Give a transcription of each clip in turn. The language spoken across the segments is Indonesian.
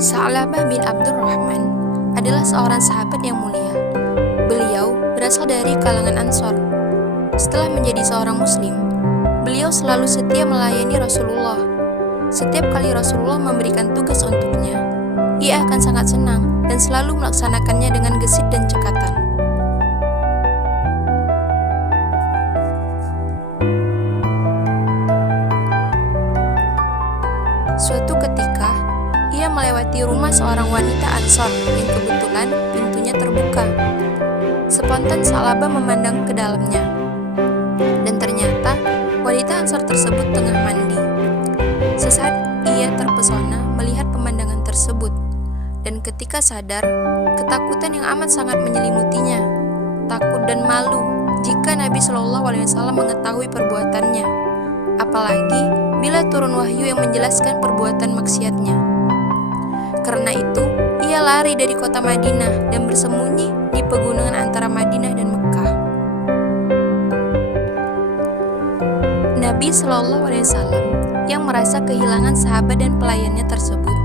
Sa'labah bin Abdurrahman adalah seorang sahabat yang mulia. Beliau berasal dari kalangan Ansor. Setelah menjadi seorang muslim, beliau selalu setia melayani Rasulullah. Setiap kali Rasulullah memberikan tugas untuknya, ia akan sangat senang dan selalu melaksanakannya dengan gesit dan cekatan. Suatu ketika, ia melewati rumah seorang wanita Ansor yang kebetulan pintunya terbuka. Spontan Sa'labah memandang ke dalamnya, dan ternyata wanita Ansor tersebut tengah mandi. Sesaat ia terpesona melihat pemandangan tersebut, dan ketika sadar, ketakutan yang amat sangat menyelimutinya, takut dan malu jika Nabi SAW mengetahui perbuatannya, apalagi bila turun wahyu yang menjelaskan perbuatan maksiatnya. Karena itu, ia lari dari kota Madinah dan bersembunyi di pegunungan antara Madinah dan Mekah. Nabi SAW yang merasa kehilangan sahabat dan pelayannya tersebut,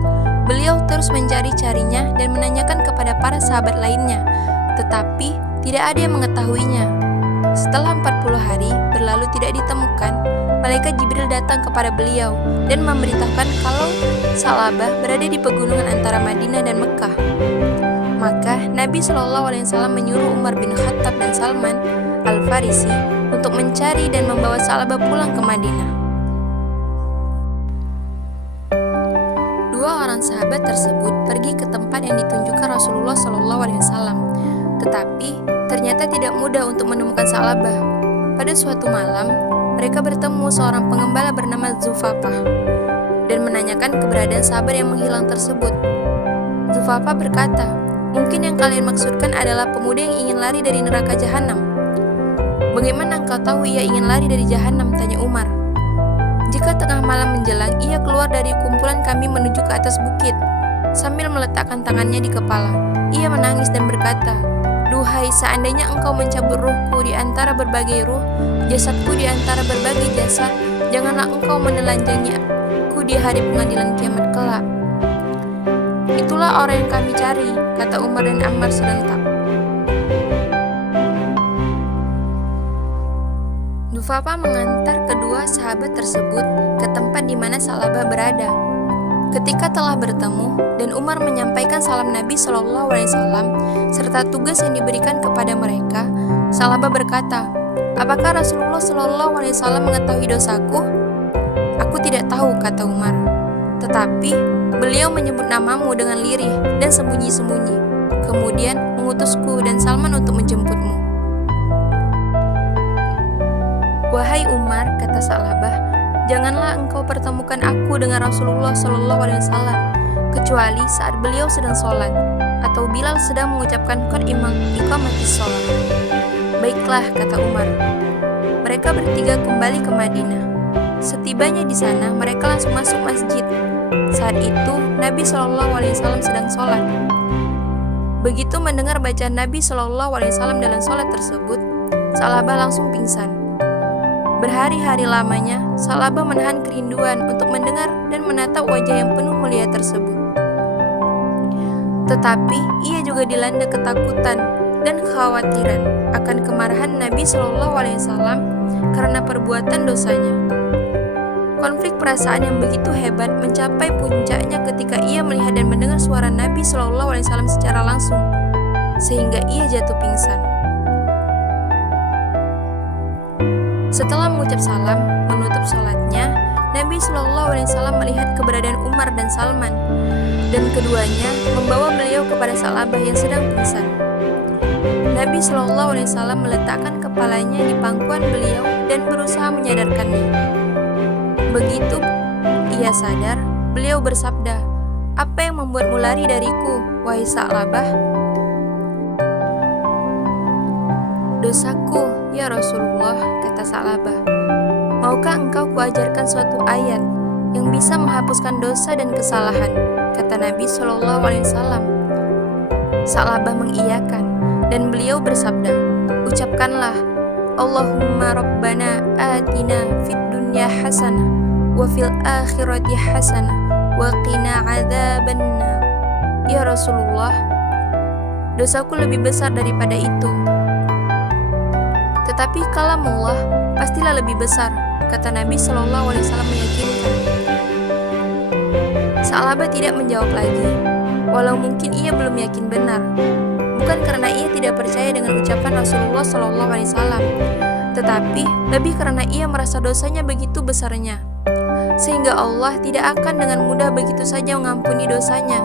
beliau terus mencari-carinya dan menanyakan kepada para sahabat lainnya, tetapi tidak ada yang mengetahuinya. Setelah 40 hari berlalu tidak ditemukan, malaikat Jibril datang kepada beliau dan memberitahukan kalau Sa'labah berada di pegunungan antara Madinah dan Mekah. Maka Nabi SAW menyuruh Umar bin Khattab dan Salman Al-Farisi untuk mencari dan membawa Sa'labah pulang ke Madinah. Dua orang sahabat tersebut pergi ke tempat yang ditunjukkan Rasulullah SAW, tetapi ternyata tidak mudah untuk menemukan Sa'labah. Pada suatu malam, mereka bertemu seorang pengembala bernama Zufafah dan menanyakan keberadaan sahabat yang menghilang tersebut. Zufafah berkata, "Mungkin yang kalian maksudkan adalah pemuda yang ingin lari dari neraka jahanam." "Bagaimana engkau tahu ia ingin lari dari jahanam?" tanya Umar. "Jika tengah malam menjelang, ia keluar dari kumpulan kami menuju ke atas bukit. Sambil meletakkan tangannya di kepala, ia menangis dan berkata, 'Duhai, seandainya engkau mencabut ruhku di antara berbagai ruh, jasadku di antara berbagai jasad, janganlah engkau menelanjangi aku di hari pengadilan kiamat kelak.' Itulah orang yang kami cari," kata Umar dan Ammar serentak. Zufafah mengantar kedua sahabat tersebut ke tempat di mana Sa'labah berada. Ketika telah bertemu dan Umar menyampaikan salam Nabi SAW serta tugas yang diberikan kepada mereka, Sa'labah berkata, "Apakah Rasulullah SAW mengetahui dosaku?" "Aku tidak tahu," kata Umar. "Tetapi beliau menyebut namamu dengan lirih dan sembunyi-sembunyi, kemudian mengutusku dan Salman untuk menjemputmu." "Wahai Umar," kata Sa'labah, "janganlah engkau pertemukan aku dengan Rasulullah SAW kecuali saat beliau sedang sholat atau Bilal sedang mengucapkan qad iqamatis sholat." "Baiklah," kata Umar. Mereka bertiga kembali ke Madinah. Setibanya di sana, mereka langsung masuk masjid. Saat itu Nabi SAW sedang sholat. Begitu mendengar bacaan Nabi SAW dalam sholat tersebut, Sa'labah langsung pingsan. Berhari-hari lamanya, Sa'labah menahan kerinduan untuk mendengar dan menatap wajah yang penuh mulia tersebut. Tetapi ia juga dilanda ketakutan dan kekhawatiran akan kemarahan Nabi SAW karena perbuatan dosanya. Konflik perasaan yang begitu hebat mencapai puncaknya ketika ia melihat dan mendengar suara Nabi SAW secara langsung, sehingga ia jatuh pingsan. Setelah mengucap salam, menutup sholatnya, Nabi SAW melihat keberadaan Umar dan Salman, dan keduanya membawa beliau kepada Sa'labah yang sedang pingsan. Nabi SAW meletakkan kepalanya di pangkuan beliau dan berusaha menyadarkannya. Begitu ia sadar, beliau bersabda, "Apa yang membuatmu lari dariku, wahai Sa'labah?" "Dosaku, ya Rasulullah," kata Sa'labah. "Maukah engkau kuajarkan suatu ayat yang bisa menghapuskan dosa dan kesalahan?" kata Nabi SAW. Sa'labah mengiyakan dan beliau bersabda, "Ucapkanlah, Allahumma Rabbana atina fid dunya hasanah wa fil akhirati hasanah wa qina adzabannar." "Ya Rasulullah, dosaku lebih besar daripada itu." "Tetapi kalamullah pastilah lebih besar," kata Nabi Shallallahu Alaihi Wasallam meyakinkan. Sa'labah tidak menjawab lagi, walau mungkin ia belum yakin benar. Bukan karena ia tidak percaya dengan ucapan Rasulullah Shallallahu Alaihi Wasallam, tetapi lebih karena ia merasa dosanya begitu besarnya, sehingga Allah tidak akan dengan mudah begitu saja mengampuni dosanya.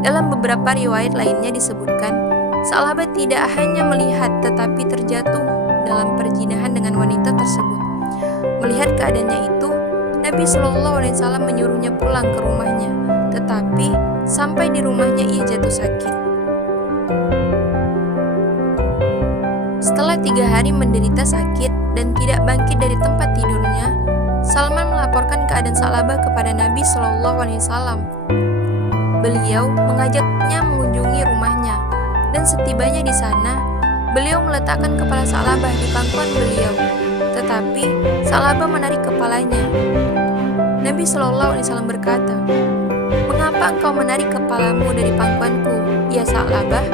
Dalam beberapa riwayat lainnya disebutkan, Sa'labah tidak hanya melihat tetapi terjatuh dalam perzinahan dengan wanita tersebut. Melihat keadaannya itu, Nabi Shallallahu Alaihi Wasallam menyuruhnya pulang ke rumahnya, tetapi sampai di rumahnya ia jatuh sakit. Setelah 3 hari menderita sakit dan tidak bangkit dari tempat tidurnya, Salman melaporkan keadaan Sa'labah kepada Nabi Shallallahu Alaihi Wasallam. Beliau mengajaknya mengunjungi rumahnya, dan setibanya di sana, beliau meletakkan kepala Sa'labah di pangkuan beliau, tetapi Sa'labah menarik kepalanya. Nabi Shallallahu Alaihi Wasallam berkata, "Mengapa engkau menarik kepalamu dari pangkuanku, ya Sa'labah?"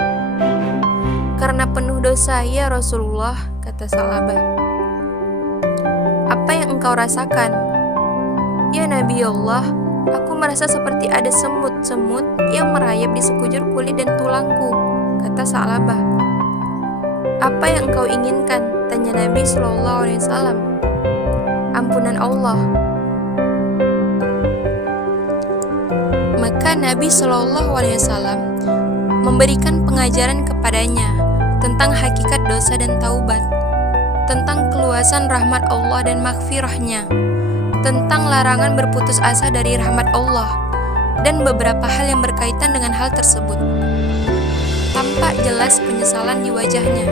"Karena penuh dosa, ya Rasulullah," kata Sa'labah. "Apa yang engkau rasakan?" "Ya Nabi Allah, aku merasa seperti ada semut-semut yang merayap di sekujur kulit dan tulangku," kata Sa'labah. "Apa yang engkau inginkan?" tanya Nabi Shallallahu Alaihi Wasallam. "Ampunan Allah." Maka Nabi Shallallahu Alaihi Wasallam memberikan pengajaran kepadanya tentang hakikat dosa dan taubat, tentang keluasan rahmat Allah dan maghfirahnya, tentang larangan berputus asa dari rahmat Allah, dan beberapa hal yang berkaitan dengan hal tersebut. Tampak jelas penyesalan di wajahnya,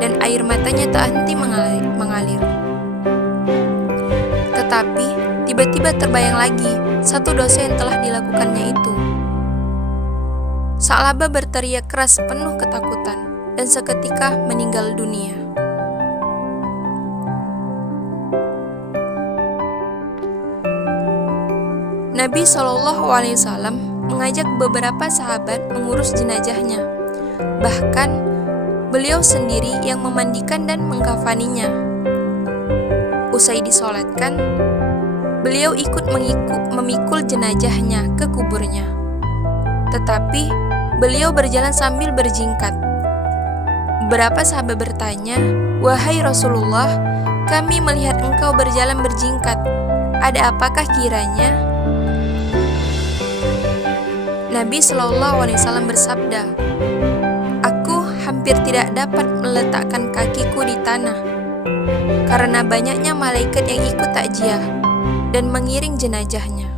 dan air matanya tak henti mengalir. Tetapi tiba-tiba terbayang lagi satu dosa yang telah dilakukannya itu. Sa'labah berteriak keras penuh ketakutan dan seketika meninggal dunia. Nabi Shallallahu Alaihi Wasallam mengajak beberapa sahabat mengurus jenazahnya. Bahkan beliau sendiri yang memandikan dan mengkafaninya. Usai disolatkan, beliau ikut memikul jenazahnya ke kuburnya. Tetapi beliau berjalan sambil berjingkat. Beberapa sahabat bertanya, "Wahai Rasulullah, kami melihat engkau berjalan berjingkat. Ada apakah kiranya?" Nabi Shallallahu Alaihi Wasallam bersabda, "Aku hampir tidak dapat meletakkan kakiku di tanah karena banyaknya malaikat yang ikut takziah dan mengiring jenazahnya."